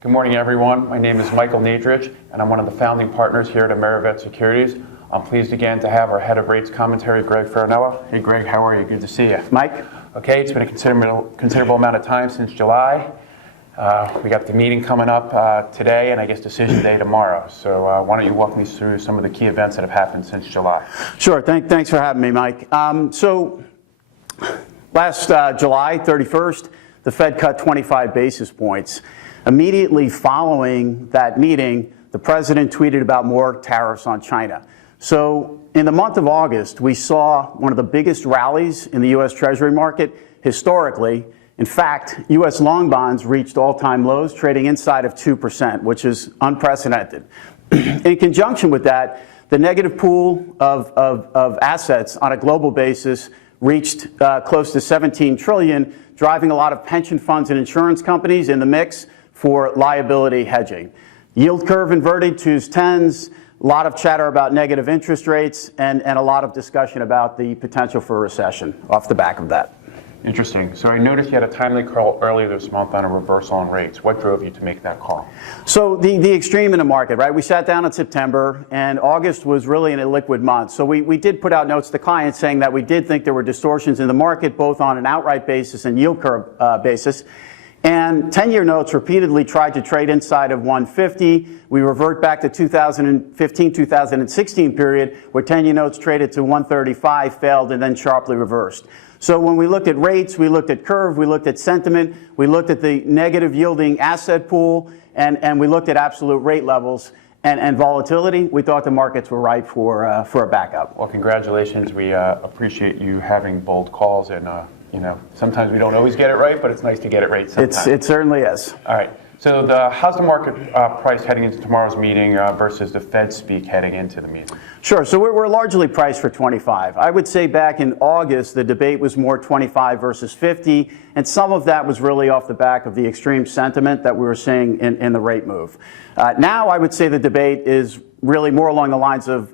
Good morning, everyone. My name is Michael Naidrich, and I'm one of the founding partners here at Amerivet Securities. I'm pleased again to have our head of rates commentary, Greg Faranello. Hey, Greg, how are you? Good to see you. Mike? Okay, it's been a considerable amount of time since July. We got the meeting coming up today, and I guess decision day tomorrow. So why don't you walk me through some of the key events that have happened since July? Sure. Thanks for having me, Mike. So last July 31st, the Fed cut 25 basis points. Immediately following that meeting, the president tweeted about more tariffs on China. So in the month of August, we saw one of the biggest rallies in the U.S. Treasury market historically. In fact, U.S. long bonds reached all-time lows, trading inside of 2%, which is unprecedented. In conjunction with that, the negative pool of assets on a global basis reached close to $17 trillion, driving a lot of pension funds and insurance companies in the mix for liability hedging. Yield curve inverted, 2s, 10s, a lot of chatter about negative interest rates, and a lot of discussion about the potential for a recession off the back of that. Interesting. So I noticed you had a timely call earlier this month on a reversal in rates. What drove you to make that call? So the extreme in the market, right? We sat down in September, and August was really an illiquid month. So we did put out notes to clients saying that we did think there were distortions in the market, both on an outright basis and yield curve basis. And 10-year notes repeatedly tried to trade inside of 150. We revert back to 2015-2016 period where 10-year notes traded to 135, failed, and then sharply reversed. So when we looked at rates, we looked at curve, we looked at sentiment, we looked at the negative yielding asset pool, and we looked at absolute rate levels and volatility. We thought the markets were ripe for a backup. Well, congratulations. We appreciate you having bold calls, and you know, sometimes we don't always get it right, but it's nice to get it right sometimes. It certainly is. All right. So how's the market price heading into tomorrow's meeting versus the Fed speak heading into the meeting? Sure. So we're largely priced for 25. I would say back in August, the debate was more 25 versus 50, and some of that was really off the back of the extreme sentiment that we were seeing in the rate move. Now I would say the debate is really more along the lines of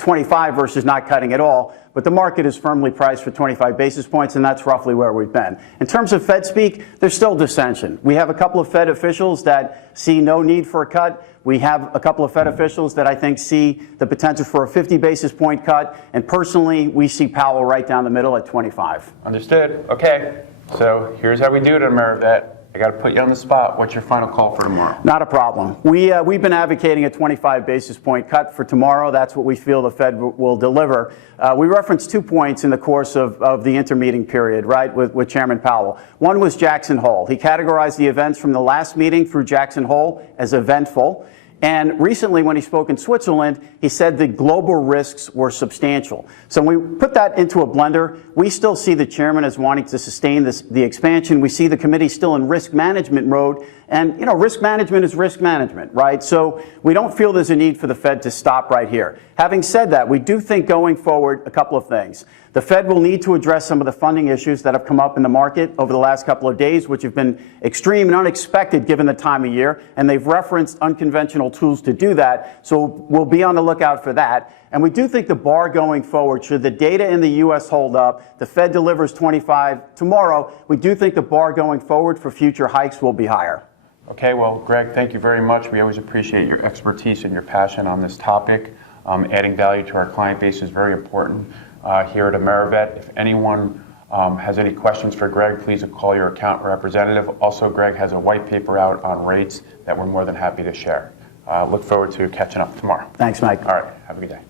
25 versus not cutting at all, but the market is firmly priced for 25 basis points, and that's roughly where we've been. In terms of Fed speak, there's still dissension. We have a couple of Fed officials that see no need for a cut. We have a couple of Fed officials that I think see the potential for a 50 basis point cut, and personally, we see Powell right down the middle at 25. Understood. Okay. So here's how we do it at Amerivet. I got to put you on the spot. What's your final call for tomorrow? Not a problem. We've been advocating a 25 basis point cut for tomorrow. That's what we feel the Fed will deliver. We referenced 2 points in the course of the intermeeting period, right, with Chairman Powell. One was Jackson Hole. He categorized the events from the last meeting through Jackson Hole as eventful. And recently, when he spoke in Switzerland, he said the global risks were substantial. So when we put that into a blender, we still see the chairman as wanting to sustain the expansion. We see the committee still in risk management mode. And, you know, risk management is risk management, right? So we don't feel there's a need for the Fed to stop right here. Having said that, we do think going forward a couple of things. The Fed will need to address some of the funding issues that have come up in the market over the last couple of days, which have been extreme and unexpected given the time of year, and they've referenced unconventional tools to do that, so we'll be on the lookout for that. And we do think the bar going forward, should the data in the U.S. hold up, the Fed delivers 25 tomorrow, we do think the bar going forward for future hikes will be higher. Okay, well, Greg, thank you very much. We always appreciate your expertise and your passion on this topic. Adding value to our client base is very important here at Amerivet. If anyone has any questions for Greg, please call your account representative. Also, Greg has a white paper out on rates that we're more than happy to share. Look forward to catching up tomorrow. Thanks, Mike. All right, have a good day.